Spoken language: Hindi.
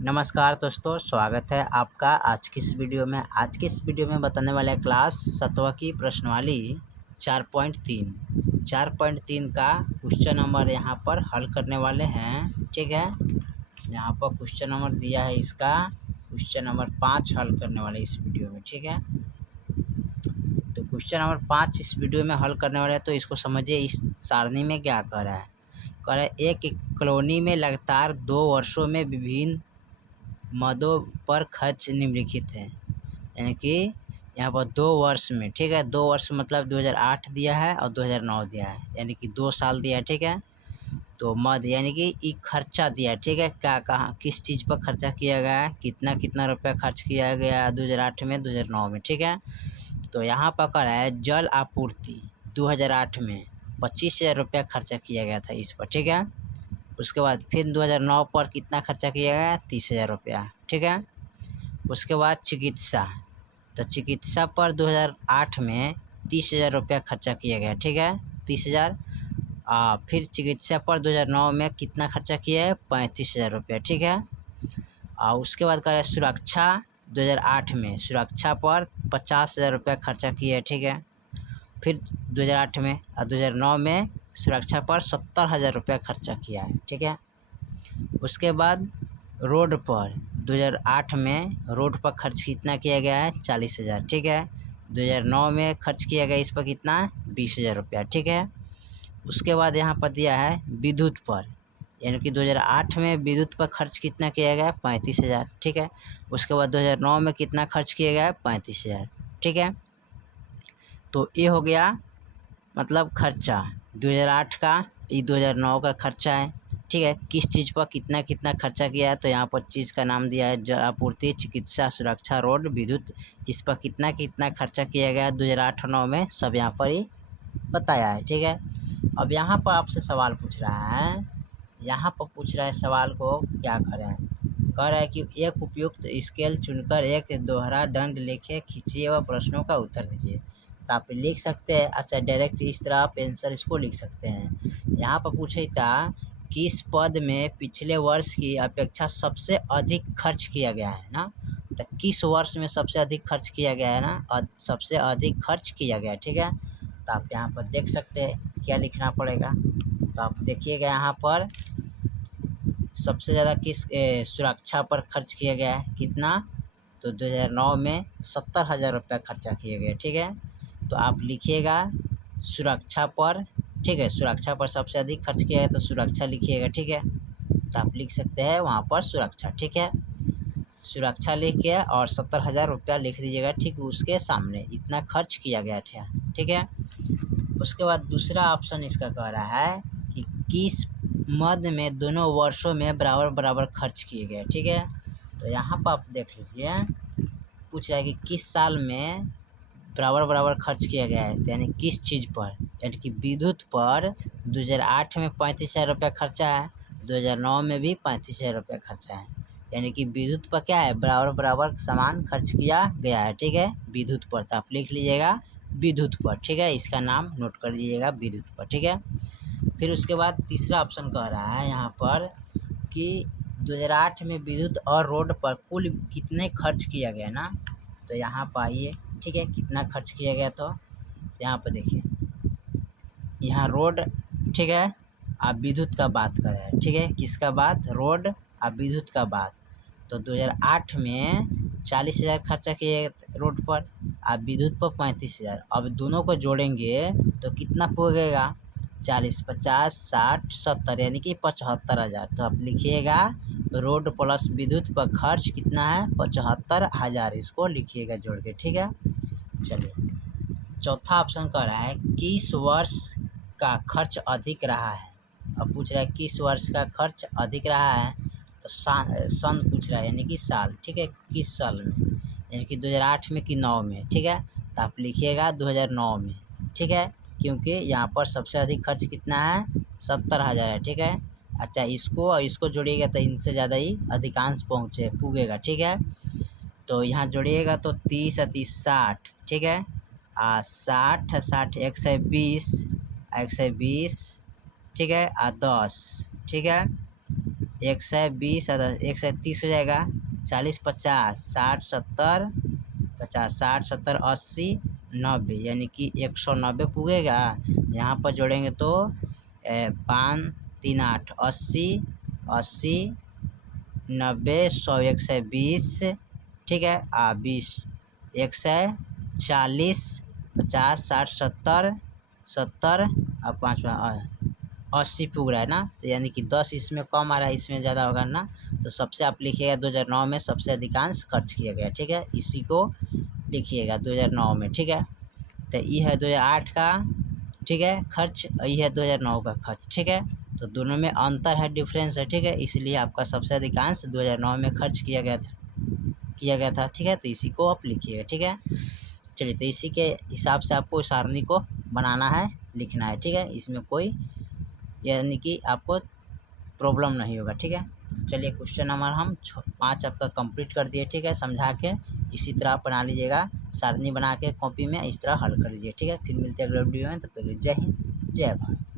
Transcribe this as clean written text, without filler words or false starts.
नमस्कार दोस्तों, स्वागत है आपका आज की इस वीडियो में। आज की इस वीडियो में बताने वाले हैं क्लास 7वां की प्रश्नावली 4.3 का क्वेश्चन नंबर यहाँ पर हल करने वाले हैं। ठीक है, यहाँ पर क्वेश्चन नंबर दिया है, इसका क्वेश्चन नंबर 5 हल करने वाले इस वीडियो में। ठीक है, तो क्वेश्चन नंबर 5 इस वीडियो में हल करने वाले हैं, तो इसको समझिए। इस सारणी में क्या कर रहा है, कह रहा है एक कॉलोनी में लगातार 2 वर्षों में विभिन्न मदों पर खर्च निम्नलिखित है। यानी कि यहाँ पर 2 वर्ष में, ठीक है, 2 वर्ष मतलब 2008 दिया है और 2009 दिया है, यानी कि 2 साल दिया है। ठीक है, तो मद यानी कि ये खर्चा दिया है। ठीक है, क्या कहाँ किस चीज़ पर खर्चा किया गया है, कितना कितना रुपया खर्च किया गया 2008 में 2009 में। ठीक है, तो यहाँ पर कह रहा है जल आपूर्ति 2008 में 25,000 रुपया खर्चा किया गया था इस पर। ठीक है, उसके बाद फिर 2009 पर कितना खर्चा किया गया, 30,000 रुपया। ठीक है, उसके बाद चिकित्सा, तो चिकित्सा पर 2008 में 30,000 रुपया खर्चा किया गया। ठीक है, 30,000। फिर चिकित्सा पर 2009 में कितना खर्चा किया है, 35,000 रुपया। ठीक है, उसके बाद कह रहे सुरक्षा 2008 में सुरक्षा पर 50,000 रुपया खर्चा किया है। ठीक है, फिर 2008 में और 2009 में सुरक्षा पर 70,000 रुपया खर्चा किया है। ठीक है, उसके बाद रोड पर 2008 में रोड पर खर्च कितना किया गया है, 40,000। ठीक है, 2009 में खर्च किया गया इस पर कितना, 20,000 रुपया। ठीक है, उसके बाद यहाँ पर दिया है विद्युत पर, यानी कि 2008 में विद्युत पर खर्च कितना किया गया है, 35,000। ठीक है, उसके बाद 2009 में कितना खर्च किया गया है, 35,000। ठीक है, तो ये हो गया मतलब खर्चा 2008 का, ये 2009 का खर्चा है। ठीक है, किस चीज़ पर कितना कितना खर्चा किया है, तो यहाँ पर चीज़ का नाम दिया है जल आपूर्ति, चिकित्सा, सुरक्षा, रोड, विद्युत। इस पर कितना कितना खर्चा किया गया 2008-9 में, सब यहाँ पर ही बताया है। ठीक है, अब यहाँ पर आपसे सवाल पूछ रहा है, यहाँ पर पूछ रहा है सवाल को क्या करें, कह रहा है कि एक उपयुक्त स्केल चुनकर एक दोहरा दंड लेके खींचिए व प्रश्नों का उत्तर दीजिए। तो आप लिख सकते हैं, अच्छा डायरेक्ट इस तरह आप आंसर इसको लिख सकते हैं। यहाँ पर पूछे था किस पद में पिछले वर्ष की अपेक्षा सबसे अधिक खर्च किया गया है ना, तो किस वर्ष में सबसे अधिक खर्च किया गया है ना, सबसे अधिक खर्च किया गया। ठीक है, तो आप यहाँ पर देख सकते हैं क्या लिखना पड़ेगा, तो आप देखिएगा यहाँ पर सबसे ज़्यादा किस सुरक्षा पर खर्च किया गया है, कितना, तो 2009 में 70,000 रुपया खर्चा किया गया। ठीक है, तो आप लिखिएगा सुरक्षा पर। ठीक है, सुरक्षा पर सबसे अधिक खर्च किया है तो सुरक्षा लिखिएगा। ठीक है, तो आप लिख सकते हैं वहाँ पर सुरक्षा। ठीक है, सुरक्षा लिख के और 70,000 रुपया लिख दीजिएगा। ठीक, उसके सामने इतना खर्च किया गया था। ठीक है, उसके बाद दूसरा ऑप्शन इसका कह रहा है कि किस मद में दोनों वर्षों में बराबर बराबर खर्च किए गए। ठीक है, तो यहाँ पर आप देख लीजिए, पूछ रहा है कि किस साल में बराबर बराबर खर्च किया गया है, यानी किस चीज़ पर, यानी कि विद्युत पर 2008 में 35,000 रुपया खर्चा है, 2009 में भी 35,000 रुपया खर्चा है, यानी कि विद्युत पर क्या है, बराबर बराबर सामान खर्च किया गया है। ठीक है, विद्युत पर, तो आप लिख लीजिएगा विद्युत पर। ठीक है, इसका नाम नोट कर लीजिएगा विद्युत पर। ठीक है, फिर उसके बाद तीसरा ऑप्शन कह रहा है यहाँ पर कि 2008 में विद्युत और रोड पर कुल कितने खर्च किया गया ना, तो यहाँ पर आइए। ठीक है, कितना खर्च किया गया, तो यहाँ पर देखिए, यहाँ रोड, ठीक है, आप विद्युत का बात कर रहे हैं। ठीक है, किसका बात, रोड, आप विद्युत का बात, तो 2008 में 40,000 खर्चा किए रोड पर, आप विद्युत पर 35,000। अब दोनों को जोड़ेंगे तो कितना पड़ेगा, 40, 50, 60, 70, यानी कि 75,000। तो आप लिखिएगा रोड प्लस विद्युत पर खर्च कितना है, 75,000, इसको लिखिएगा जोड़ के। ठीक है, चलिए चौथा ऑप्शन कह रहा है किस वर्ष का खर्च अधिक रहा है। अब पूछ रहा है किस वर्ष का खर्च अधिक रहा है, तो सन पूछ रहा है, यानी कि साल। ठीक है, किस साल में, यानी कि 2008 में कि 9 में। ठीक है, तो आप लिखिएगा 2009 में। ठीक है, क्योंकि यहाँ पर सबसे अधिक खर्च कितना है, 70,000 है। ठीक है, अच्छा इसको और इसको जोड़िएगा तो इनसे ज़्यादा ही अधिकांश पुगेगा। ठीक है, तो यहाँ जोड़िएगा तो 30 और 30 60। ठीक है, 60 60 120 120। ठीक है, 10। ठीक है, 120 130 हो जाएगा, 40 50 60 70 50 60 70 80 90 यानी कि 190 पुगेगा। यहाँ पर जोड़ेंगे तो 5 3 8 80 80 90 100 120 ठीक है 20 140 50 60 70 70 और 5 80 पुग रहा है ना, तो यानी कि 10 इसमें कम आ रहा है, इसमें ज़्यादा होगा ना। तो सबसे आप लिखिएगा 2009 में सबसे अधिकांश खर्च किया गया, ठीक है, इसी को लिखिएगा 2009 में, ठीक है। तो ये है 2008 का, ठीक है, खर्च, ये है 2009 का खर्च, ठीक है। तो दोनों में अंतर है, डिफरेंस है, ठीक है, इसलिए आपका सबसे अधिकांश 2009 में खर्च किया गया था, ठीक है। तो इसी को आप लिखिएगा, ठीक है। चलिए, तो इसी के हिसाब से आपको सारणी को बनाना है, लिखना है, ठीक है। इसमें कोई यानी कि आपको प्रॉब्लम नहीं होगा, ठीक है। चलिए, क्वेश्चन नंबर हम 5 आपका कंप्लीट कर दिए, ठीक है, समझा के। इसी तरह आप बना लीजिएगा, सारणी बना के कॉपी में इस तरह हल कर लीजिए, ठीक है। फिर मिलते हैं अगले वीडियो में, तब तक जय हिंद जय भारत।